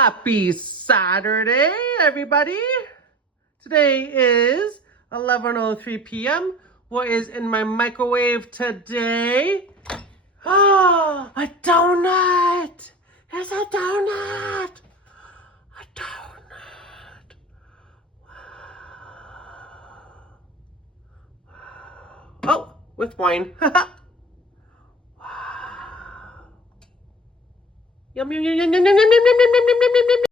Happy Saturday, everybody. Today is 11:03 p.m. What is in my microwave today? Oh, a donut. It's a donut. A donut. Oh, with wine. Yum, yum, yum, yum, yum, yum, yum, yum, yum, yum, yum, yum, yum.